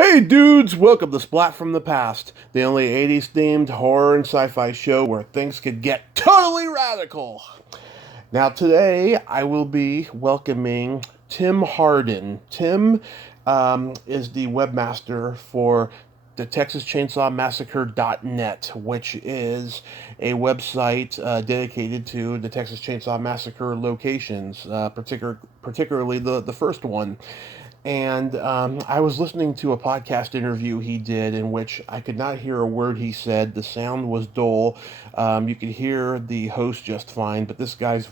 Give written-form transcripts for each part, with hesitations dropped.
Hey dudes, welcome to Splat from the Past, the only 80s themed horror and sci-fi show where things could get totally radical. Now today I will be welcoming Tim Harden. Tim is the webmaster for the Texas Chainsaw Massacre.net, which is a website dedicated to the Texas Chainsaw Massacre locations, particularly the first one. And I was listening to a podcast interview he did in which I could not hear a word he said. The sound was dull. You could hear the host just fine, but this guy's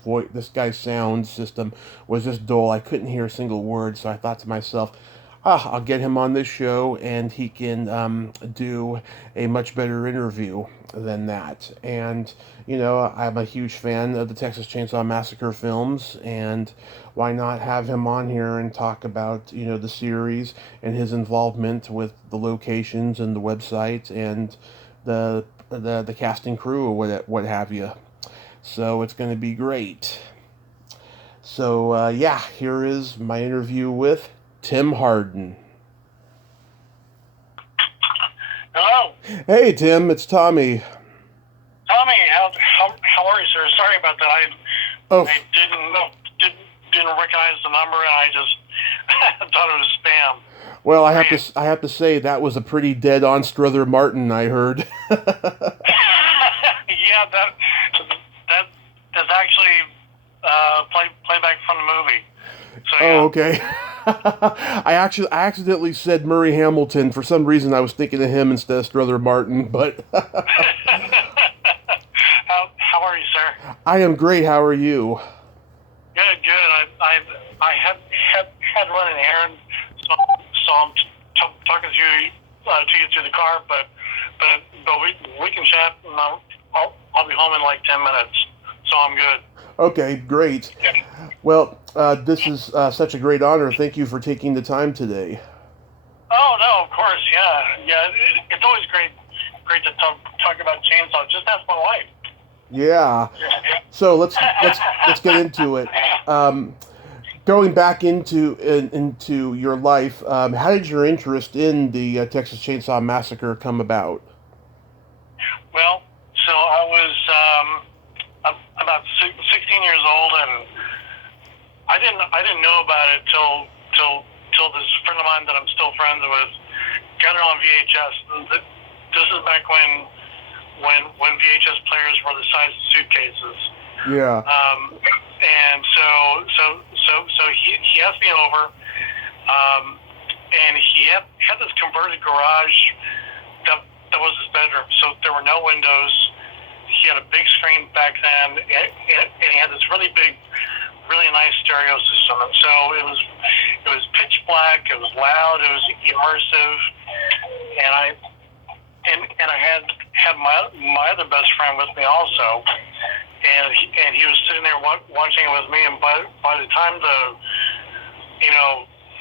sound system was just dull. I couldn't hear a single word, so I thought to myself, I'll get him on this show and he can do a much better interview than that. And, you know, I'm a huge fan of the Texas Chainsaw Massacre films, and why not have him on here and talk about, you know, the series and his involvement with the locations and the website and the casting crew or what have you. So it's going to be great. So, here is my interview with Tim Harden. Hello. Hey, Tim, it's Tommy. Tommy, how are you, sir? Sorry about that. I didn't recognize the number, and I just thought it was spam. Well, I have to say that was a pretty dead-on Strother Martin, I heard. Yeah, that's actually playback from the movie. So, yeah. Oh, okay. I accidentally said Murray Hamilton. For some reason, I was thinking of him instead of Strother Martin, but... How are you, sir? I am great. How are you? Good. I had to run an errand, so I'm talking to you through the car, but we can chat, and I'll be home in like 10 minutes, so I'm good. Okay, great. Well, this is such a great honor. Thank you for taking the time today. Oh no, of course, yeah. It's always great to talk about chainsaws. Just ask my wife. Yeah. So let's get into it. Going back into your life, how did your interest in the Texas Chainsaw Massacre come about? Well, so I was about 16 years old, and I didn't know about it till this friend of mine that I'm still friends with got it on VHS. This is back when VHS players were the size of suitcases. Yeah. And so he asked me over, and he had this converted garage that was his bedroom. So there were no windows. He had a big screen back then, and he had this really big, really nice stereo system. And so it was pitch black. It was loud. It was immersive, and I had my other best friend with me also, and he was sitting there watching it with me. And by the time the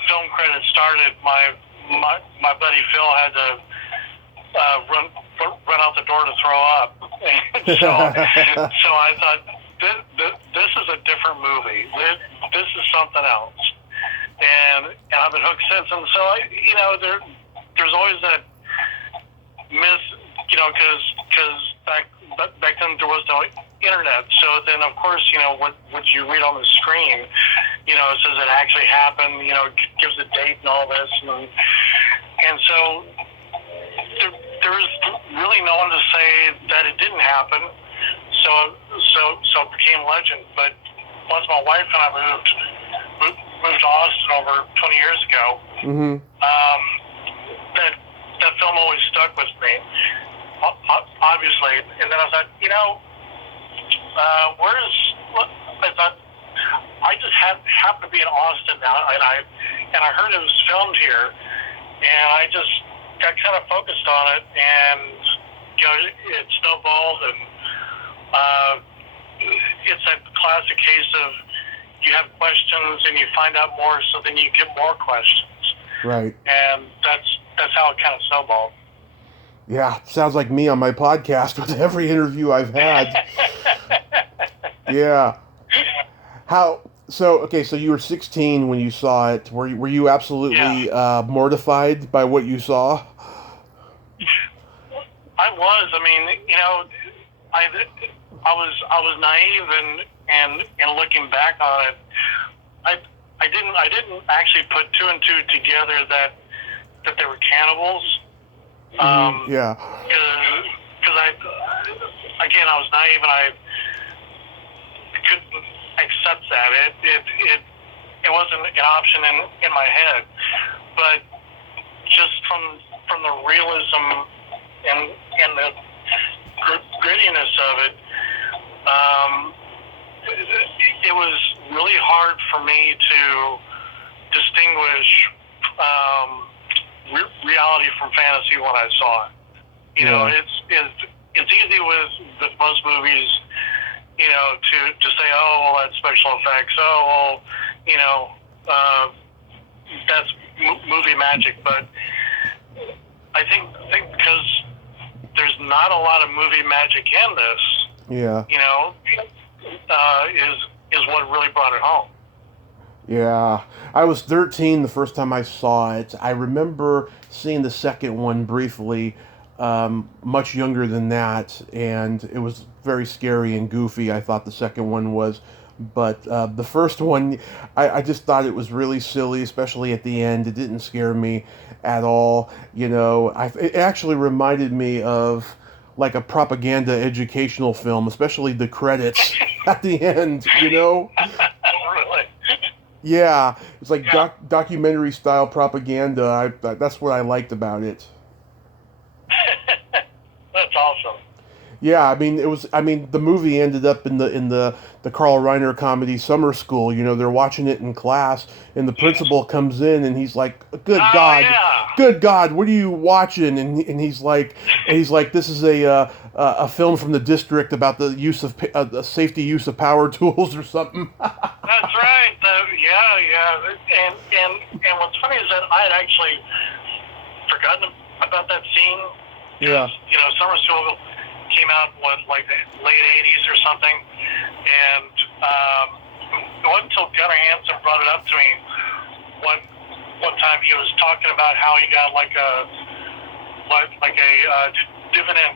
film credits started, my buddy Phil had to run out the door to throw up. so I thought, this is a different movie. This is something else, and I've been hooked since. And so there's always that myth, because back then there was no internet. So then, of course, what you read on the screen, it says it actually happened. Gives a date and all this, and so there is really no one to say that it didn't happen. So it became legend. But once my wife and I moved to Austin over 20 years ago, Mm-hmm. That film always stuck with me, obviously. And then I thought, I thought, I just happen to be in Austin now, and I heard it was filmed here, and I just got kind of focused on it, and it snowballed, and it's that classic case of you have questions and you find out more, so then you get more questions. Right. And that's how it kind of snowballed. Yeah, sounds like me on my podcast with every interview I've had. Yeah. How So okay, so you were 16 when you saw it. Were you Yeah, absolutely mortified by what you saw? I was. I mean, I I was naive, and looking back on it, I I didn't actually put two and two together that they were cannibals. Yeah. Because I was naive and I couldn't accept that. It wasn't an option in my head, but just from the realism and the grittiness of it, um, it was really hard for me to distinguish reality from fantasy when I saw it. Yeah. It's easy with most movies, to say, oh, well, that's special effects. Oh, well, that's movie magic. But I think because there's not a lot of movie magic in this, Yeah. is what really brought it home. Yeah, I was 13 the first time I saw it. I remember seeing the second one briefly, much younger than that, and it was very scary and goofy. I thought the second one was, but the first one, I just thought it was really silly, especially at the end. It didn't scare me at all. It actually reminded me of like a propaganda educational film, especially the credits at the end. Really? Yeah, it's like Yeah. documentary style propaganda. That's what I liked about it. That's awesome. Yeah, I mean it was. I mean the movie ended up in the Carl Reiner comedy Summer School. They're watching it in class, and the principal comes in and he's like, Oh yeah. Good God, what are you watching?" And he's like, "This is a film from the district about the the safety use of power tools or something." That's right. Yeah. And what's funny is that I had actually forgotten about that scene because Yeah, Summer School came out like the late '80s or something, and it wasn't until Gunnar Hansen brought it up to me one time. He was talking about how he got like a dividend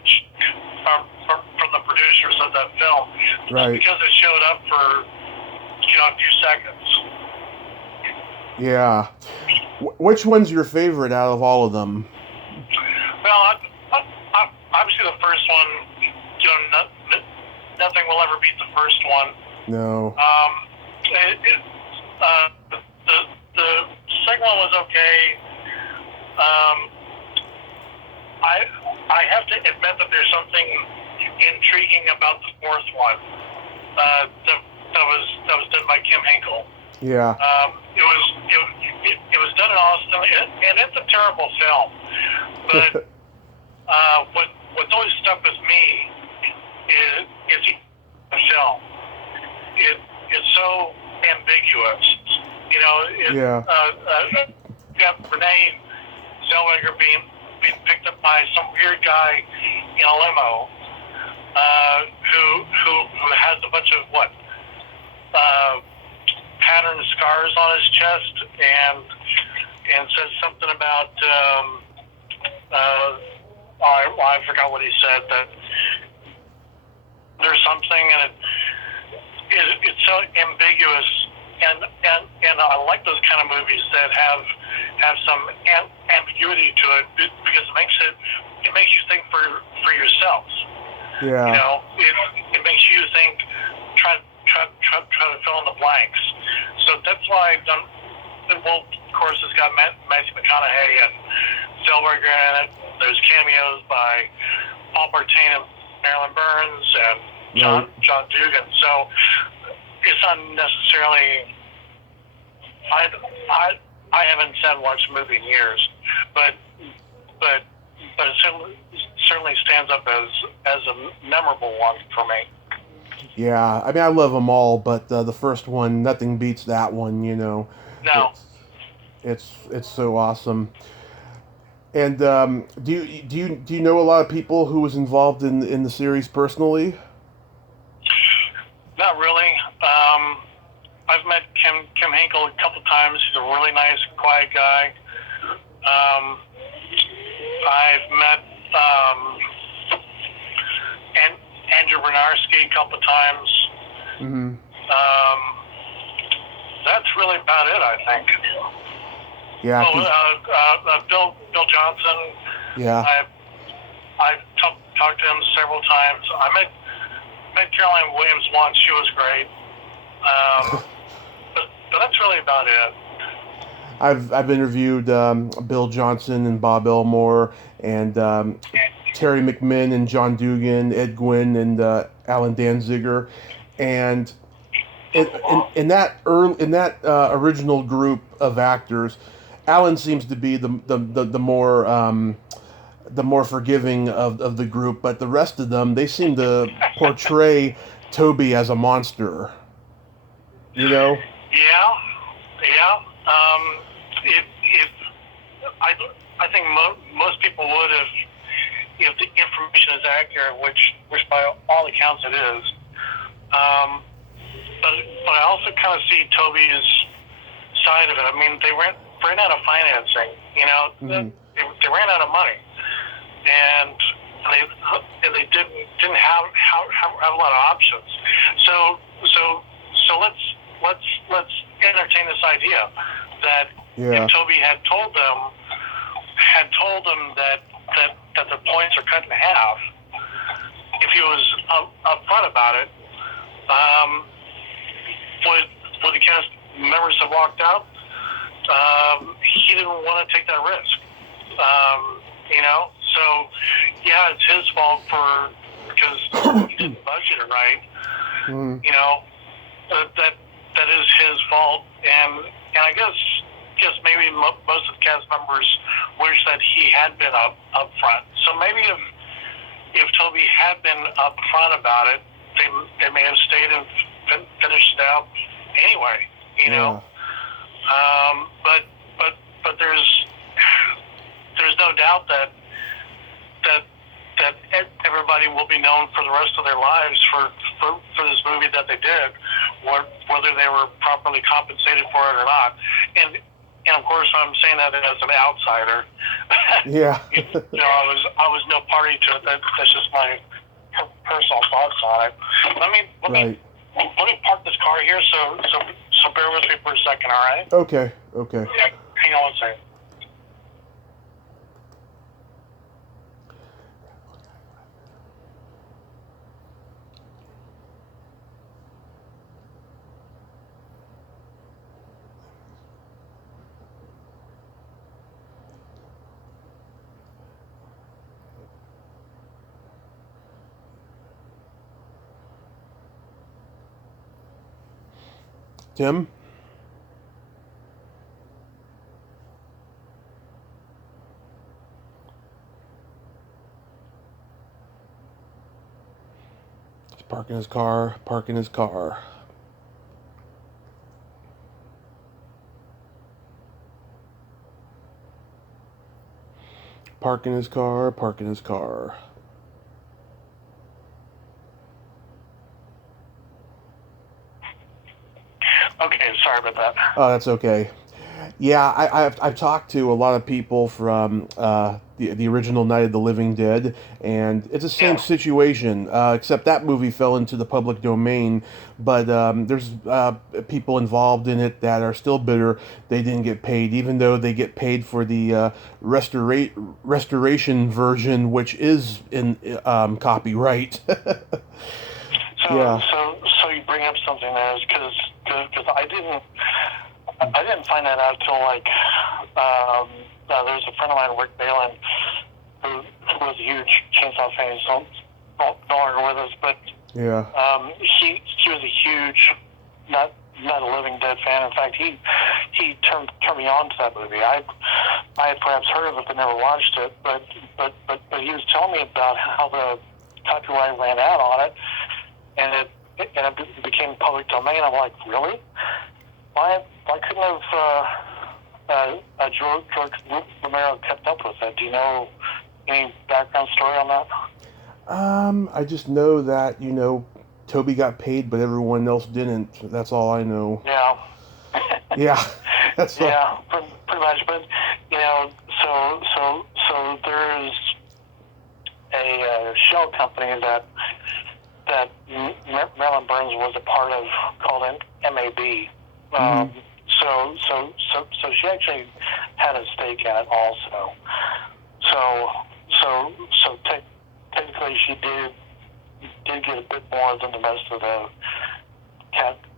from the producers of that film, just right. because it showed up for a few seconds. Yeah. Which one's your favorite out of all of them? Well, obviously the first one, nothing will ever beat the first one. No. It, it, the second one was okay. Um, I have to admit that there's something intriguing about the fourth one. That was done by Kim Hinkle. Yeah. It was done in Austin, and it's a terrible film. But what's always stuck with me is the film. It's so ambiguous. Yeah. You have Renee Zellweger being picked up by some weird guy in a limo, who has a bunch of patterned scars on his chest, and says something about I forgot what he said, that there's something, and it's so ambiguous, and I like those kind of movies that have some ambiguity to it, because it makes you think for yourself. Yeah. It makes you think, try to fill in the blanks. So that's why I've done. Well, of course, it's got Matthew McConaughey and Zellweger in it. There's cameos by Paul Bertain and Marilyn Burns and John Dugan. So it's not necessarily. I haven't sat and watched a movie in years, but it certainly stands up as a memorable one for me. Yeah. I mean, I love them all, but the first one, nothing beats that one. No. It's so awesome. And do you know a lot of people who was involved in the series personally? Not really. I've met Kim Hinkle a couple times. He's a really nice, quiet guy. I've met Andrew Bernarski a couple times. Mm-hmm. That's really about it, I think. Yeah. Bill Johnson. Yeah. I've talked to him several times. I met Caroline Williams once. She was great. But that's really about it. I've interviewed Bill Johnson and Bob Elmore and Terry McMinn and John Dugan, Ed Gwynn and Alan Danziger, and in that original group of actors, Alan seems to be the more forgiving of the group, but the rest of them, they seem to portray Toby as a monster. You know? Yeah. I think most people would if the information is accurate, which by all accounts it is. But I also kind of see Toby's side of it. I mean, they ran out of financing. You know, Mm-hmm. they ran out of money, and they didn't have a lot of options. So let's entertain this idea that if Toby had told them that the points are cut in half, if he was upfront about it, would the cast members have walked out? He didn't want to take that risk. You know, so yeah, it's his fault because he didn't budget it right. Mm-hmm. You know, that is his fault, and I guess maybe most of the cast members wish that he had been up front. So maybe if Toby had been up front about it, they may have stayed and finished it out anyway. You know, but there's no doubt that everybody will be known for the rest of their lives for this movie that they did, whether they were properly compensated for it or not. And of course, I'm saying that as an outsider. Yeah. You know, I was no party to it. That's just my personal thoughts on it. Let me park this car here. So bear with me for a second. All right. Okay. Yeah, hang on one second. Tim? He's parking his car. Parking his car. Okay, sorry about that. Oh, that's okay. Yeah, I've talked to a lot of people from the original Night of the Living Dead, and it's the same situation, except that movie fell into the public domain. But there's people involved in it that are still bitter they didn't get paid, even though they get paid for the restoration version, which is in copyright. So you bring up something there, because I didn't find that out till there's a friend of mine, Rick Balin, who was a huge Chainsaw fan. He's no longer with us, but he was a huge not a Living Dead fan. In fact, he turned me on to that movie. I had perhaps heard of it but never watched it. But he was telling me about how the copyright ran out on it, and it became public domain. I'm like, really? Why couldn't have George Romero kept up with it? Do you know any background story on that? I just know that, Toby got paid, but everyone else didn't. That's all I know. Yeah. Yeah, that's all. Yeah, pretty much. But so there's a shell company that Marilyn Burns was a part of called MAB. So she actually had a stake in it also. So technically she did get a bit more than the rest of the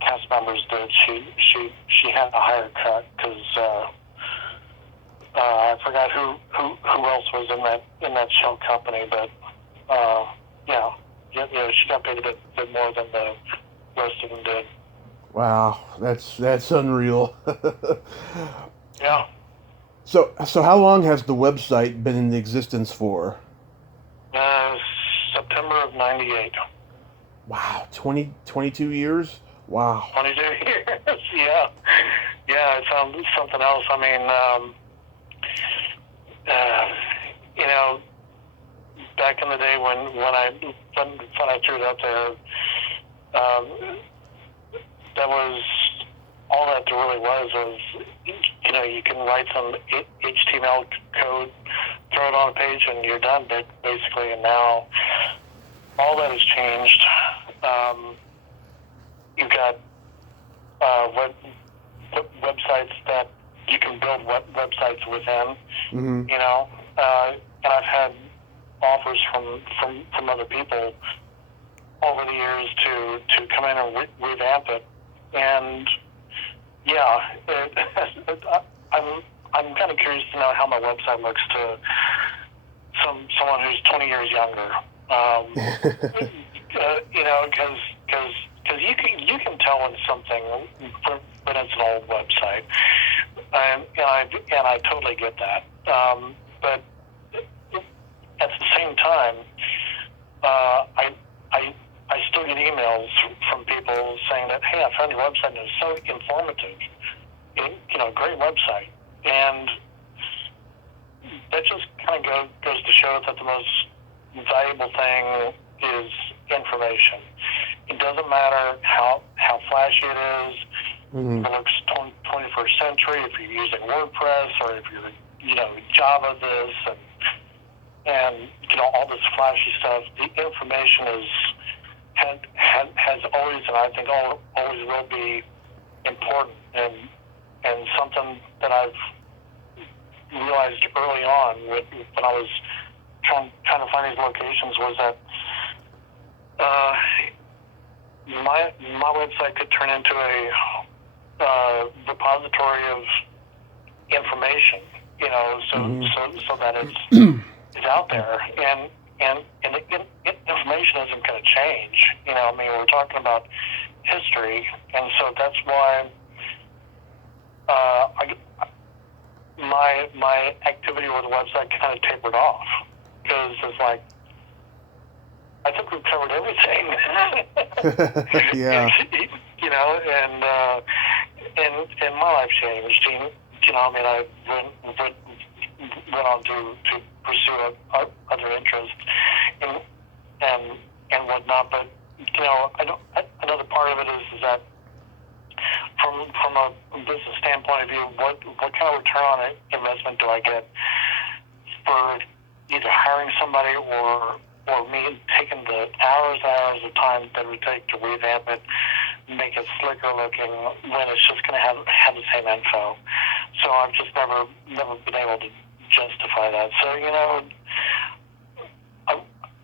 cast members did. She had a higher cut because I forgot who else was in that shell company, but yeah, she got paid a bit more than the rest of them did. Wow, that's unreal. Yeah. So how long has the website been in existence for? September of '98. Wow, 22 years? Wow. 22 years. Yeah. Yeah, it sounds something else. I mean, back in the day when I threw it up there, that was all that there really was you can write some HTML code, throw it on a page, and you're done basically. And now all that has changed. You've got websites that you can build websites within. Mm-hmm. And I've had offers from other people over the years to come in and revamp it. And yeah, I'm kind of curious to know how my website looks to someone who's 20 years younger. Because you can tell when something when it's an old website, and I totally get that. But at the same time, I still get emails from people saying that, hey, I found your website and it's so informative. Great website. And that just kind of goes to show that the most valuable thing is information. It doesn't matter how flashy it is. Mm-hmm. If it looks 21st century, if you're using WordPress, or if you're, Java this and all this flashy stuff. The information has always, and I think always will be important, and something that I've realized early on when I was trying to find these locations was that my website could turn into a repository of information, so that it's out there, and information isn't going to change. We're talking about history, and so that's why my activity with the website kind of tapered off, because it's like, I think we've covered everything. Yeah. And my life changed. I went on to pursue other interests and whatnot. But another part of it is that from a business standpoint of view, what kind of return on investment do I get for either hiring somebody or me taking the hours of time that it would take to revamp it, make it slicker looking, when it's just going to have the same info. So I've just never been able to justify that. So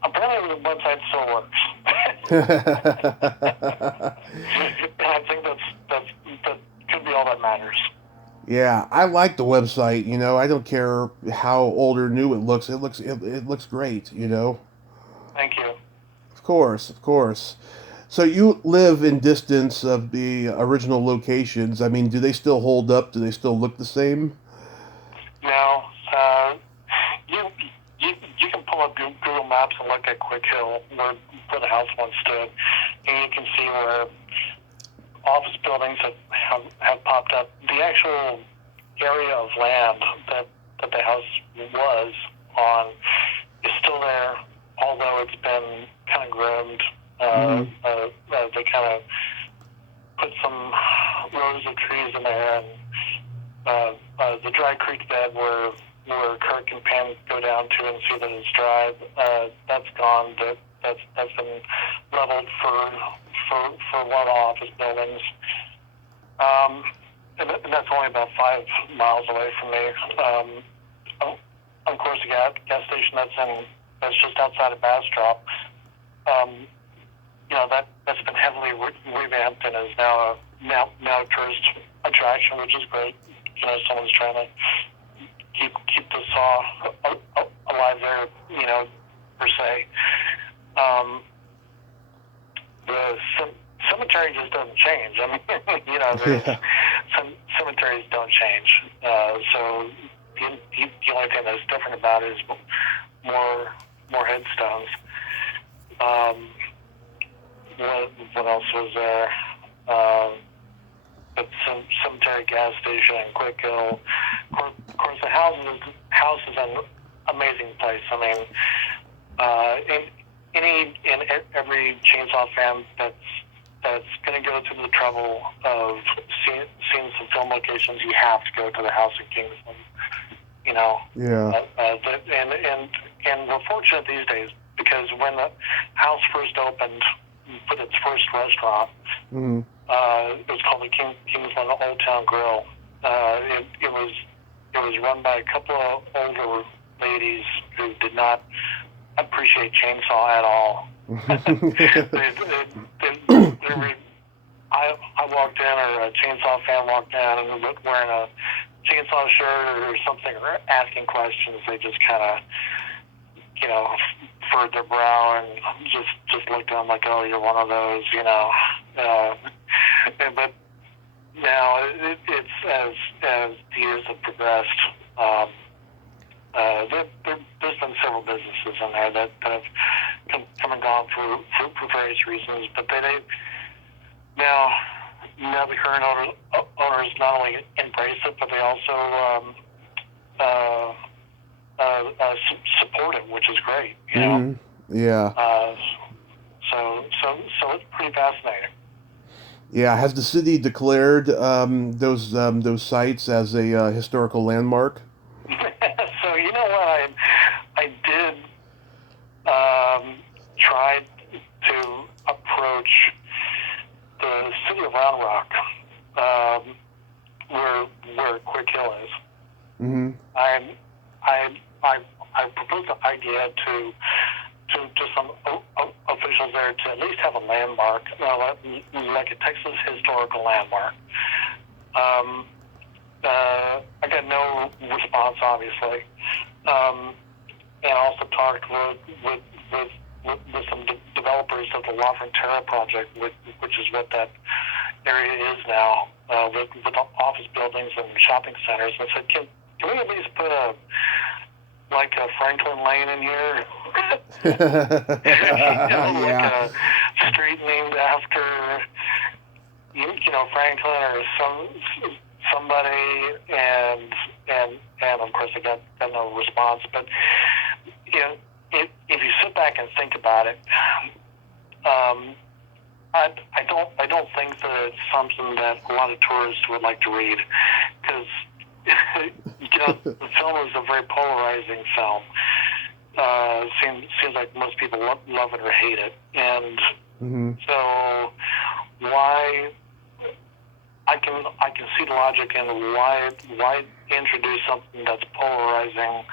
apparently the website still works. And I think that could be all that matters. Yeah, I like the website. I don't care how old or new it looks. It looks great. Thank you. Of course. So you live in distance of the original locations. I mean, do they still hold up? Do they still look the same? No. You can pull up Google Maps and look at Quick Hill, where the house once stood, and you can see where office buildings have popped up. The actual area of land that the house was on is still there, although it's been kind of groomed dry creek bed where Kirk and Pam go down to and see that it's dry. That's gone. That's been leveled for a lot of office buildings. And that's only about 5 miles away from me. Of course, the gas station that's just outside of Bastrop. That's been heavily revamped and is now a tourist attraction, which is great. Someone's trying to keep the saw alive there, per se. The cemetery just doesn't change. I mean, some cemeteries don't change. So the only thing that's different about it is more headstones. What else was there? But some cemetery, gas station, and Quick Hill. Of course, the house is an amazing place. I mean, every chainsaw fan that's going to go through the trouble of seeing some film locations, you have to go to the House of Kingsland. Yeah. And we're fortunate these days because when the house first opened with its first restaurant, Mm-hmm. it was called the Kingsland Old Town Grill. It was run by a couple of older ladies who did not appreciate chainsaw at all. I walked in, or a chainsaw fan walked in, and wearing a chainsaw shirt or something, or asking questions. They just kind of, furrowed their brow and just looked at them like, "Oh, you're one of those," But now it's as the years have progressed. There's been several businesses in there that have come and gone for various reasons, but they now the current owners not only embrace it, but they also support it, which is great. Mm-hmm. Yeah. So it's pretty fascinating. Yeah. Has the city declared those sites as a historical landmark? So you know what, I did try to approach the city of Round Rock, where Quick Hill is. Mm-hmm. I proposed the idea to some officials there to at least have a landmark, like a Texas historical landmark. I got no response, obviously, and also talked with some developers of the La Frontera project, which is what that area is now, with office buildings and shopping centers. I said, can we at least put a Franklin Lane in here? Like a street named after Franklin or somebody, and of course I got no response. But if you sit back and think about it, I don't think that it's something that a lot of tourists would like to read, because the film is a very polarizing film. Seems like most people love it or hate it, and Mm-hmm. so why? I can see the logic in why introduce something that's polarizing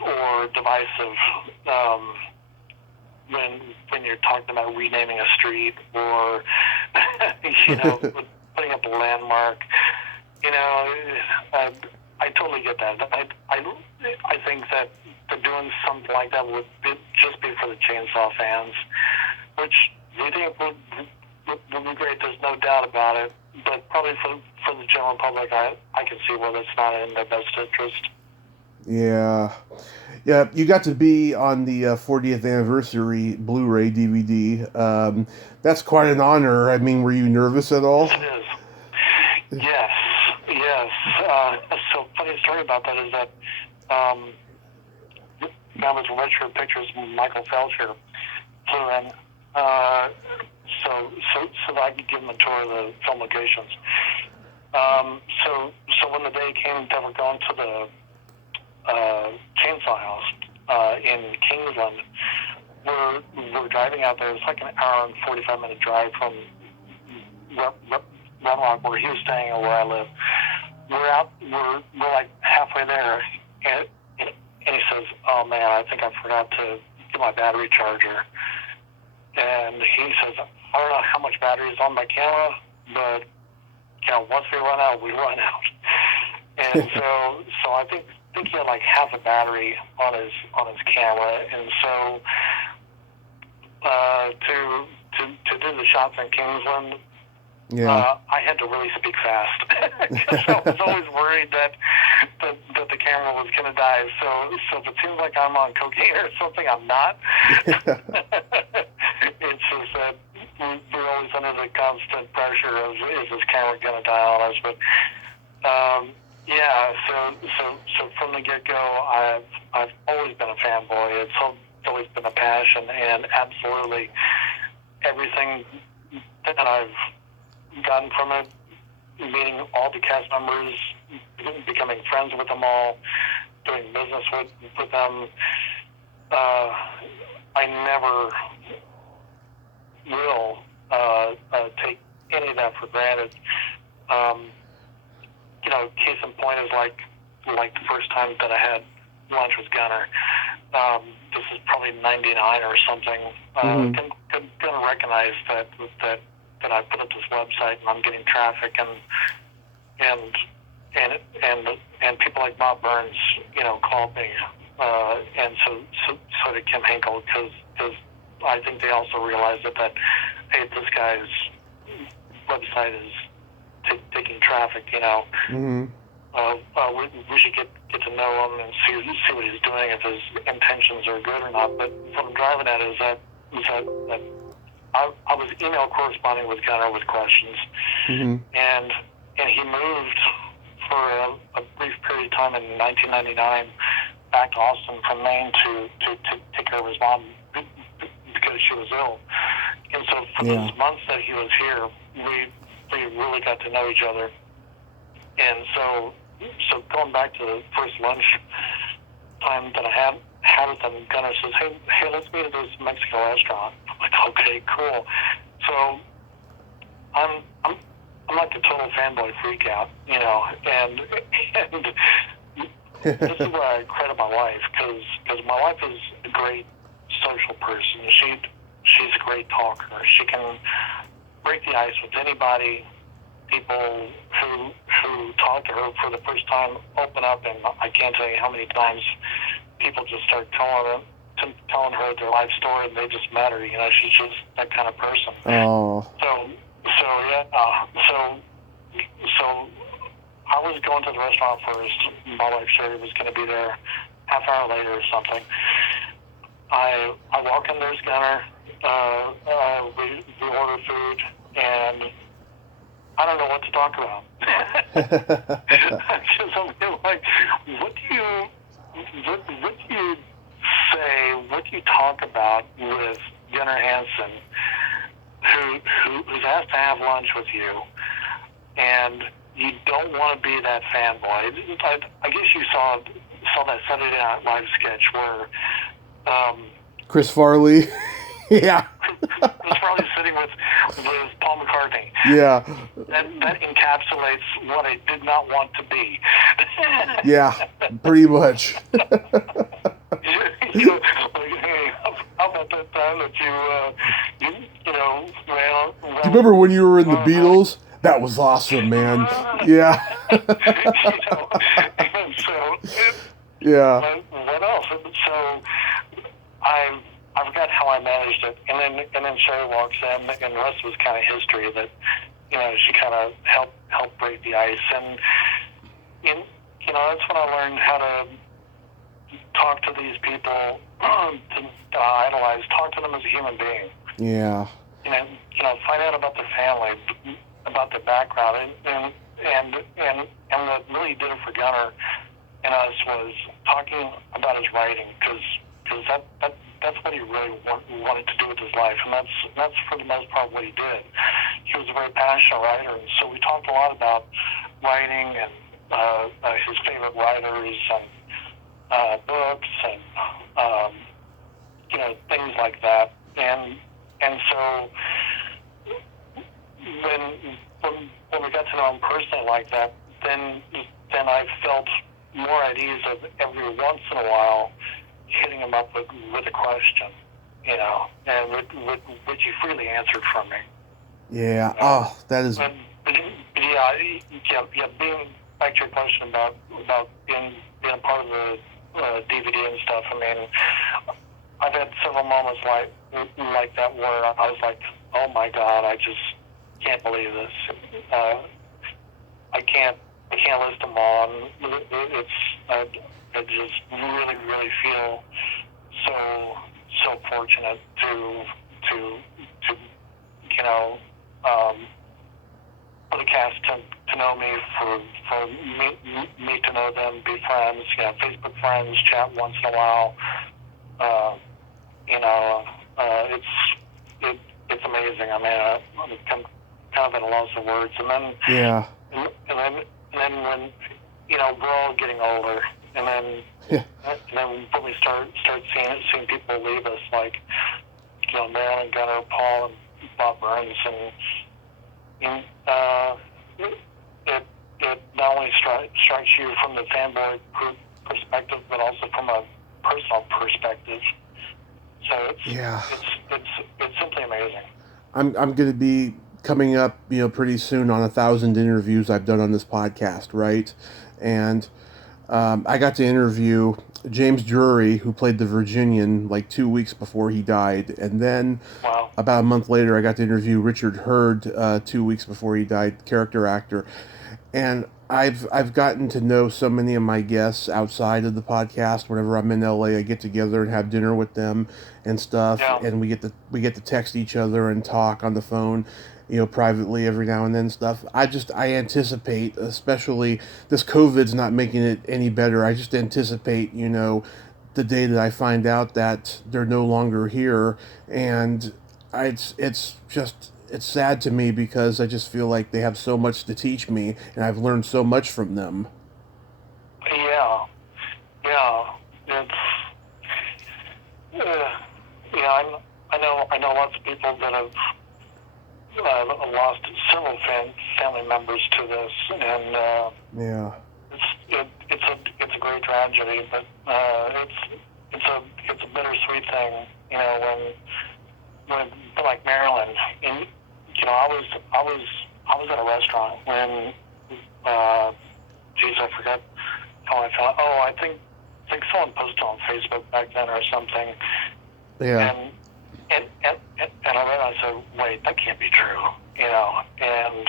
or divisive when you're talking about renaming a street or putting up a landmark. I totally get that. I think that doing something like that would just be for the chainsaw fans, which we think would be great. There's no doubt about it. But probably for the general public, I can see where that's not in their best interest. Yeah. Yeah, you got to be on the 40th anniversary Blu-ray DVD. That's quite an honor. I mean, were you nervous at all? It is. Yes. So funny story about that is that that was Retro Pictures. Michael Felcher flew in, so that I could give him a tour of the film locations. So when the day came that we're going to the chainsaw house in Kingsland, we're driving out there. It's like an hour and 45-minute drive from Runlock, where he was staying, or where I live. We're like halfway there, and he says, "Oh man, I think I forgot to get my battery charger." And he says, "I don't know how much battery is on my camera, but once we run out, we run out." And so I think he had like half a battery on his camera, and so to do the shots in Kingsland, I had to really speak fast because I was always worried that the camera was going to die. So if it seems like I'm on cocaine or something, I'm not. It's just that we're always under the constant pressure of, is this camera going to die on us? But so from the get-go, I've always been a fanboy. It's always been a passion, and absolutely everything that I've gotten from it, meeting all the cast members, becoming friends with them all, doing business with them. I never will take any of that for granted. Case in point is like the first time that I had lunch with Gunnar. This is probably '99 or something. Gonna recognize that I put up this website and I'm getting traffic and people like Bob Burns, called me, and so did Kim Hinkle, because I think they also realized that hey, this guy's website is taking traffic. We should get to know him and see what he's doing, if his intentions are good or not. But what I'm driving at is that I was email corresponding with Gunnar with questions, and he moved for a brief period of time in 1999 back to Austin from Maine to take care of his mom because she was ill. And so for those months that he was here, we really got to know each other. And so going back to the first lunch time that I had with him, Gunnar says, hey, let's meet at this Mexican restaurant. I'm like, okay, cool. So I'm like a total fanboy freak out, and this is where I credit my wife, because my wife is a great social person. She's a great talker. She can break the ice with anybody. People who talk to her for the first time open up, and I can't tell you how many times people just start telling her their life story, and they just met her. She's just that kind of person. Oh. So I was going to the restaurant first. My wife Sherry was going to be there half an hour later or something. I walk in, there's Gunnar. We order food, and I don't know what to talk about. I'm like, what do you say? What do you talk about with Gunnar Hansen, who's asked to have lunch with you, and you don't want to be that fanboy? I guess you saw that Saturday Night Live sketch where Chris Farley. Yeah. Chris Farley sitting with Paul McCartney. Yeah. That encapsulates what I did not want to be. Yeah, pretty much. Hey, how about that time that ran? Do you remember when you were in the Beatles? That was awesome, man. Yeah. Yeah. What else? So I forgot how I managed it, and then Sherry walks in, and the rest was kind of history. That she kind of helped break the ice, and that's when I learned how to talk to these people, to idolize, talk to them as a human being. Yeah. Find out about their family, about their background, and what really did it for Gunnar and us was talking about his writing, because what he really wanted to do with his life, and that's for the most part what he did. He was a very passionate writer, and so we talked a lot about writing and his favorite writers and books and things like that. And so when we got to know him personally like that, then I felt more at ease of every once in a while hitting him up with a question, and which he freely answered from me. Yeah. That is. But being back to your question about being a part of the DVD and stuff. I mean, I've had several moments like that where I was like, oh my God, I just can't believe this. I can't list them all. I just really, really feel so fortunate to for the cast to know me, for me to know them, be friends, Facebook friends, chat once in a while. It's amazing. I mean, I'm kind of at a loss of words. And then and then when we're all getting older, and then when we start seeing people leave us, like Marilyn, Gunnar, Paul, and Bob Burns, and it not only strikes you from the fanboy perspective, but also from a personal perspective. So it's simply amazing. I'm going to be coming up, pretty soon on 1,000 interviews I've done on this podcast, right? And I got to interview James Drury, who played the Virginian, like 2 weeks before he died, and then about a month later, I got to interview Richard Hurd 2 weeks before he died, character actor, and I've gotten to know so many of my guests outside of the podcast. Whenever I'm in LA, I get together and have dinner with them and stuff, and we get to text each other and talk on the phone, privately every now and then stuff. I anticipate, especially this COVID's not making it any better. I just anticipate, the day that I find out that they're no longer here, and it's sad to me because I just feel like they have so much to teach me, and I've learned so much from them. Yeah, it's I know lots of people that have lost several family members to this, and it's a great tragedy, but it's a bittersweet thing, when like Maryland, and I was at a restaurant when I forgot how I found. Oh, I think someone posted on Facebook back then or something. Yeah. And I realized, I said, wait, that can't be true, and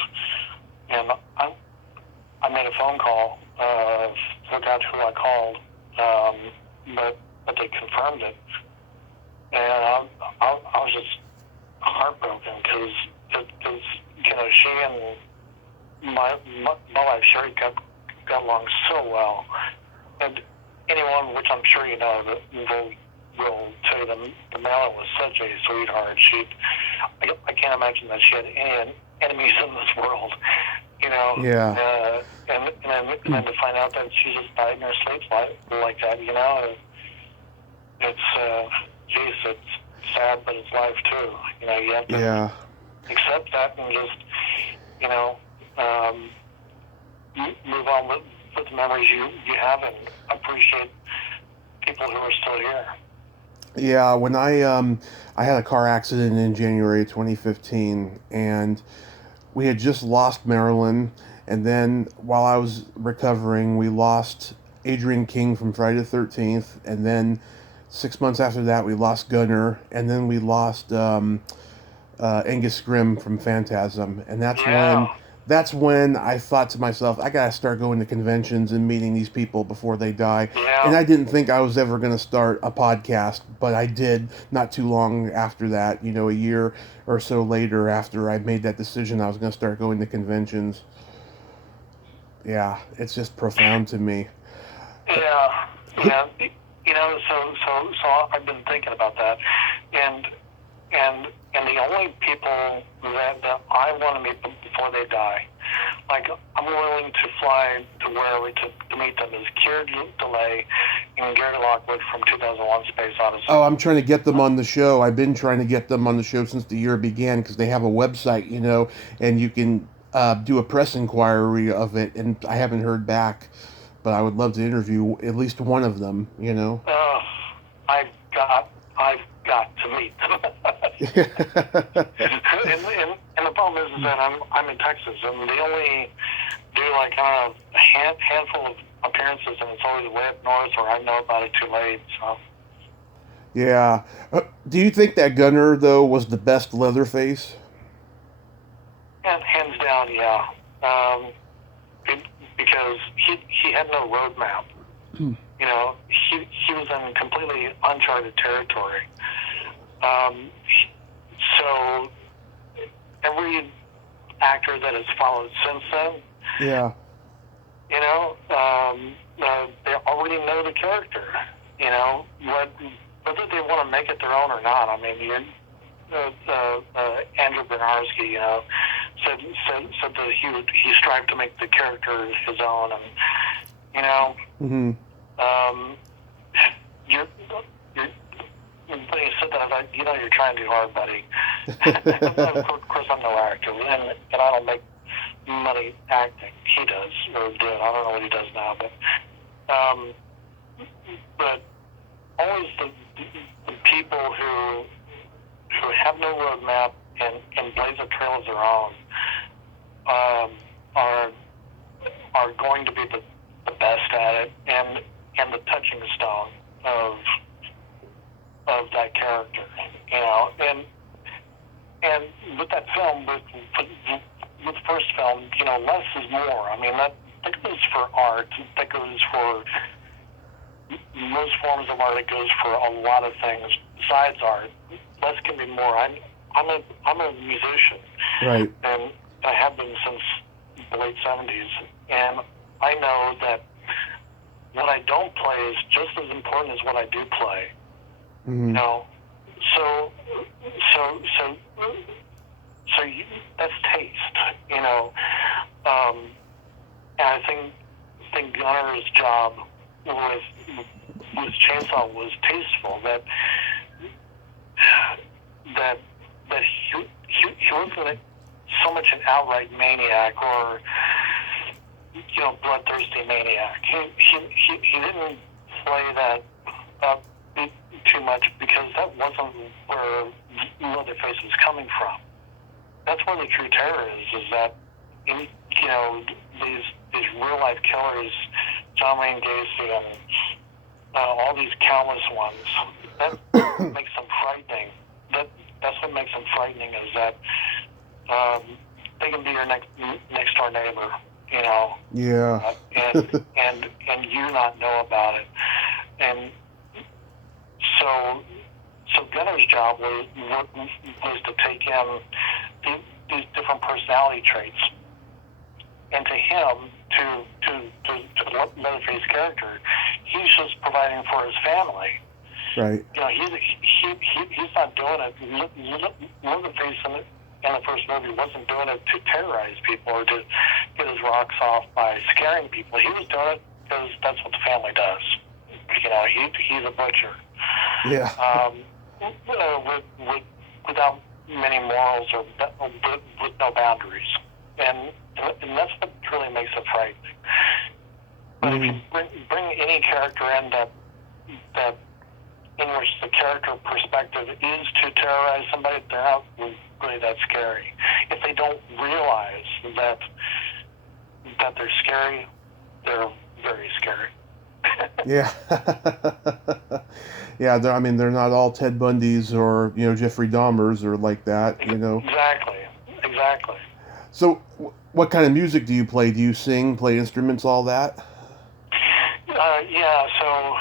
I made a phone call, forgot who I called, but they confirmed it, and I was just heartbroken because she and my wife Sherry got along so well, and anyone, which I'm sure will tell you the Marilyn was such a sweetheart. I can't imagine that she had any enemies in this world, Yeah. And then to find out that she just died in her sleep like that, it's sad, but it's life too. You have to accept that and just, move on with the memories you have and appreciate people who are still here. Yeah, when I had a car accident in January 2015, and we had just lost Marilyn, and then while I was recovering, we lost Adrian King from Friday the 13th, and then 6 months after that, we lost Gunnar, and then we lost Angus Scrimm from Phantasm, and that's when I thought to myself, I gotta start going to conventions and meeting these people before they die. Yeah. And I didn't think I was ever going to start a podcast, but I did not too long after that, a year or so later after I made that decision, I was going to start going to conventions. Yeah, it's just profound to me. Yeah. So I've been thinking about that, and the only people that I want to meet before they die, like I'm willing to fly to wherever to meet them, is Keir DeLay and Gary Lockwood from 2001: Space Odyssey. Oh, I'm trying to get them on the show. I've been trying to get them on the show since the year began because they have a website, and you can do a press inquiry of it, and I haven't heard back, but I would love to interview at least one of them, I've got to meet them. and the problem is that I'm in Texas, and they only do like a handful of appearances, and it's always way up north, or I know about it too late. So. Yeah. Do you think that Gunnar, though, was the best Leatherface? Hands down, yeah. Because he had no roadmap. He was in completely uncharted territory. So every actor that has followed since then, yeah, they already know the character. Whether they want to make it their own or not. I mean, Andrew Bernarski, said that he strived to make the character his own, and mm-hmm. When you said that, I was like, you're trying too hard, buddy. Of course, I'm no actor, and I don't make money acting. He does, or did. I don't know what he does now, but always the people who have no roadmap and blaze a trail of their own are going to be the best at it, and the touching stone of that character, and with that film, with the first film, less is more. I mean, that goes for art, that goes for most forms of art, it goes for a lot of things besides art. Less can be more. I'm a musician, right, and I have been since the late '70s, and I know that what I don't play is just as important as what I do play. Mm-hmm. So that's taste, and I think Gunnar's job with Chainsaw was tasteful. That he wasn't so much an outright maniac or bloodthirsty maniac. He didn't play that up too much because that wasn't where Leatherface was coming from. That's where the true terror is that these real life killers, John Wayne Gacy and all these countless ones, that makes them frightening. That's what makes them frightening, is that they can be your next door neighbor, Yeah. and you not know about it. And so Gunnar's job was to take in these different personality traits, and to him, to Leatherface's character, he's just providing for his family. Right. He's not doing it. Leatherface in the first movie wasn't doing it to terrorize people or to get his rocks off by scaring people. He was doing it because that's what the family does. He's a butcher. Yeah. Without many morals or with no boundaries, and that's what really makes it frightening. But if you bring any character in that in which the character perspective is to terrorize somebody, they're not really that scary. If they don't realize that they're scary, they're very scary. Yeah. Yeah, they're not all Ted Bundys or, Jeffrey Dahmers or like that, Exactly. So, what kind of music do you play? Do you sing, play instruments, all that? Yeah, so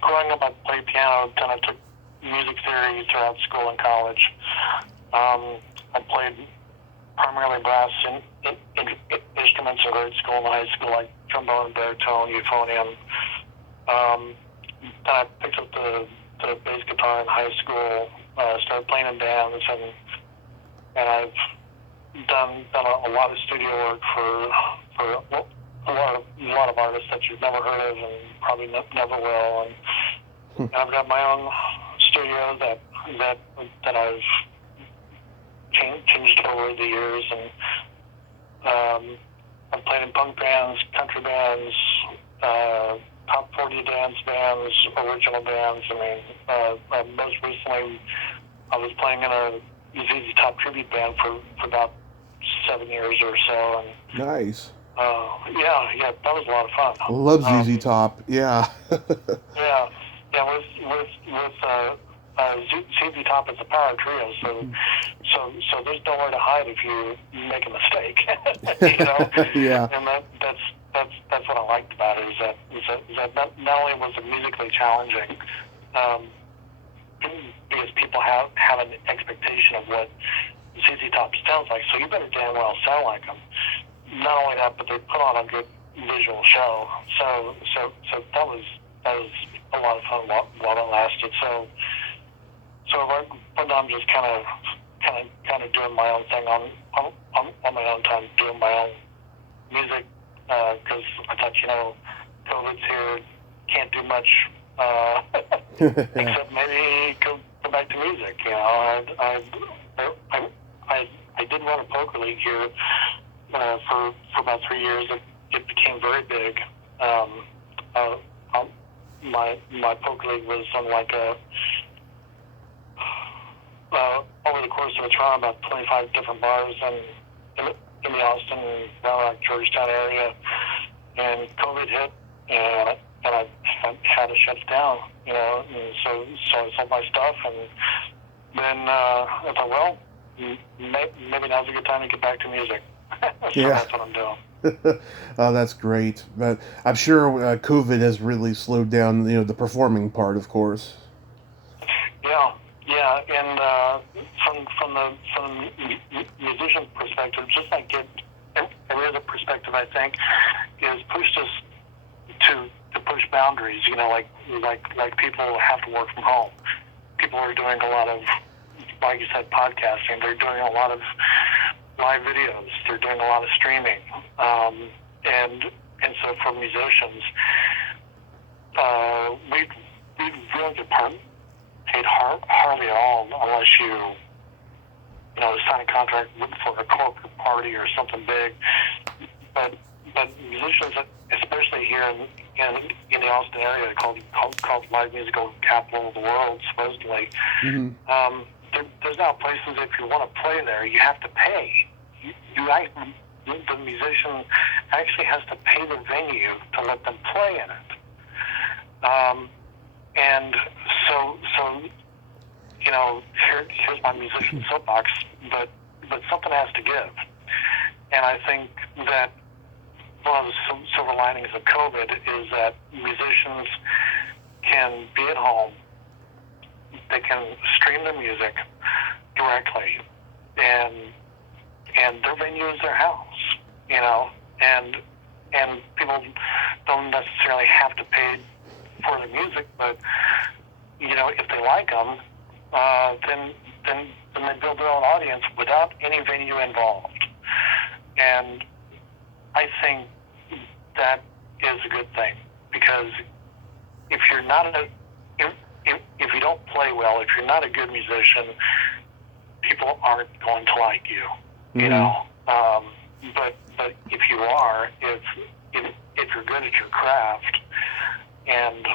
growing up, I played piano, then I took music theory throughout school and college. I played primarily brass instruments in grade school and high school, like trombone, baritone, euphonium. I picked up the bass guitar in high school, started playing in bands, and I've done a lot of studio work for a lot of artists that you've never heard of and probably never will. And I've got my own studio that I've changed over the years, and I've played in punk bands, country bands, top 40 dance bands, original bands. I mean, most recently I was playing in a ZZ Top tribute band for about 7 years or so. And Nice. yeah, that was a lot of fun. I love ZZ Top. Yeah. Yeah, with ZZ Top is a power trio, so there's nowhere to hide if you make a mistake, you know. Yeah. And that's what I liked about it, is that not only was it musically challenging, because people have an expectation of what ZZ Top sounds like, so you better damn well sound like them. Not only that, but they put on a good visual show. So that was a lot of fun while it lasted. So right now I'm just kind of doing my own thing on my own time, doing my own music, because I thought, you know, COVID's here, can't do much except maybe go back to music. You know, I did run a poker league here for about 3 years. It became very big. My poker league was on like over the course of a trial, about 25 different bars in the Austin, Round Rock, Georgetown area, and COVID hit, and I had to shut it down, you know, and so I sold my stuff, and then I thought, well, maybe now's a good time to get back to music. So Yeah. that's what I'm doing. Oh, that's great. But I'm sure COVID has really slowed down, you know, the performing part, of course. Yeah, and from the musician's perspective, just like every other perspective, I think, is pushed us to push boundaries. You know, like people have to work from home. People are doing a lot of, like you said, podcasting. They're doing a lot of live videos. They're doing a lot of streaming. And so for musicians, we really get paid hardly at all unless you sign a contract for a corporate party or something big. But musicians, especially here in the Austin area, called live musical capital of the world, supposedly. Mm-hmm. There's now places, if you want to play there, you have to pay. The musician actually has to pay the venue to let them play in it. And so here's my musician soapbox, but something has to give. And I think that one of the silver linings of COVID is that musicians can be at home, they can stream their music directly, and their venue is their house, you know, and people don't necessarily have to pay for the music, but you know, if they like them, then they build their own audience without any venue involved. And I think that is a good thing, because if you're not if you don't play well, if you're not a good musician, people aren't going to like you. Mm-hmm. You know, but if you are, if you're good at your craft, and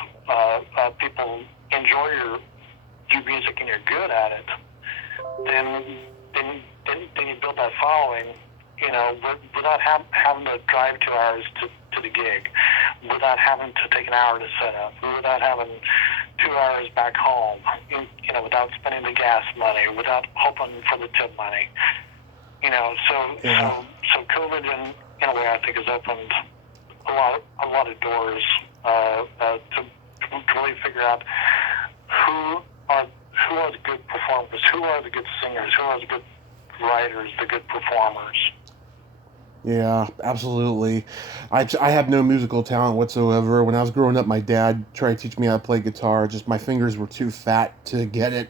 people enjoy your music and you're good at it, then you build that following, you know, without having to drive 2 hours to the gig, without having to take an hour to set up, without having 2 hours back home, you know, without spending the gas money, without hoping for the tip money, you know. So COVID in a way, I think, has opened a lot of doors to really figure out who are the good performers, who are the good singers, who are the good writers, the good performers. Yeah, absolutely. I have no musical talent whatsoever. When I was growing up, my dad tried to teach me how to play guitar. Just my fingers were too fat to get it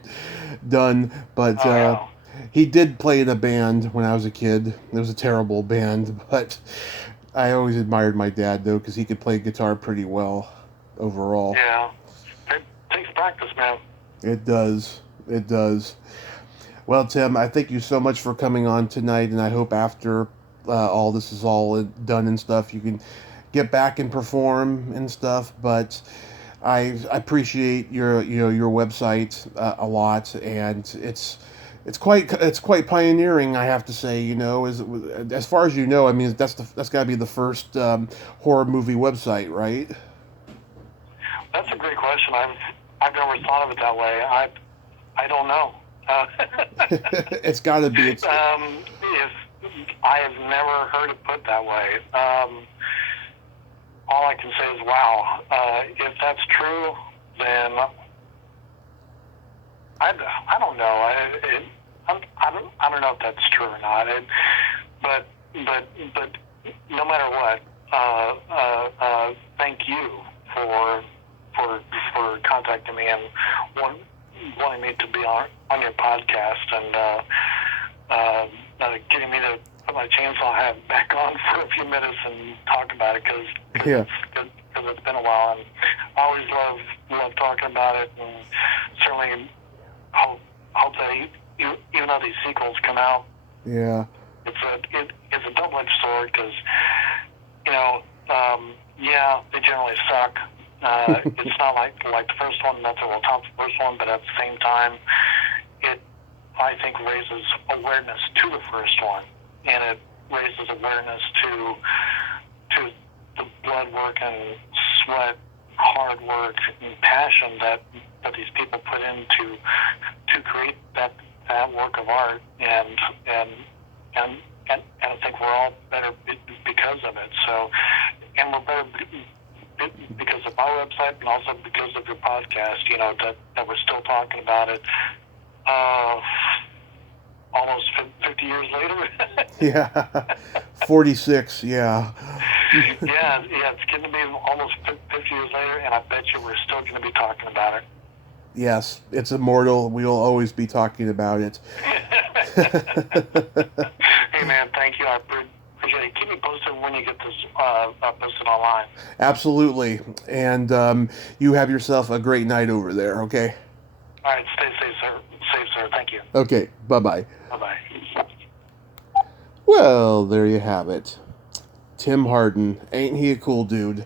done. But Oh yeah. he did play in a band when I was a kid. It was a terrible band, but I always admired my dad though because he could play guitar pretty well overall. Yeah. It takes practice, man. It does. It does. Well, Tim, I thank you so much for coming on tonight, and I hope after all this is all done and stuff, you can get back and perform and stuff. But I appreciate your website a lot, and it's quite pioneering, I have to say. As far as you know, I mean that's got to be the first horror movie website, right? That's a great question. I've never thought of it that way. I don't know. It's got to be. If I have never heard it put that way. All I can say is, wow. If that's true, then I don't know. I don't know if that's true or not. But no matter what, thank you for contacting me and wanting me to be on your podcast and getting me to put my chainsaw hat back on for a few minutes and talk about it because Yeah. it's been a while, and I always love talking about it, and certainly hope that even though these sequels come out, Yeah. it's a double-edged sword because yeah, they generally suck. It's not like the first one, not that will top the first one, but at the same time, it, I think, raises awareness to the first one, and it raises awareness to the blood work and sweat, hard work, and passion that these people put into to create that work of art, and I think we're all better because of it. So, and we're better because of our website and also because of your podcast, that we're still talking about it almost 50 years later. Yeah. 46. Yeah. Yeah, it's going to be almost 50 years later, and I bet you we're still going to be talking about it. Yes, it's immortal. We'll always be talking about it. Hey, man, thank you. I appreciate it. Keep me posted when you get this posted online. Absolutely. And you have yourself a great night over there, okay? All right, stay safe, sir. Safe, sir. Thank you. Okay, bye-bye. Bye-bye. Well, there you have it. Tim Harden. Ain't he a cool dude?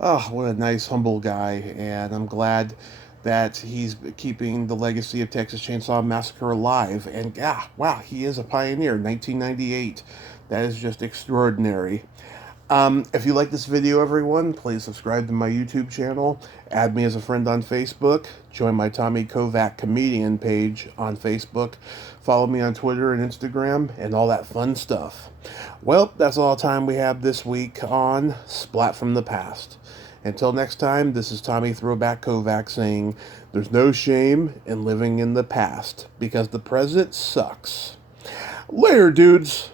Oh, what a nice, humble guy. And I'm glad that he's keeping the legacy of Texas Chainsaw Massacre alive. And, wow, he is a pioneer. 1998. That is just extraordinary. If you like this video, everyone, please subscribe to my YouTube channel, add me as a friend on Facebook, join my Tommy Kovac comedian page on Facebook, follow me on Twitter and Instagram, and all that fun stuff. Well, that's all the time we have this week on Splat from the Past. Until next time, this is Tommy Throwback Kovac saying, there's no shame in living in the past, because the present sucks. Later, dudes!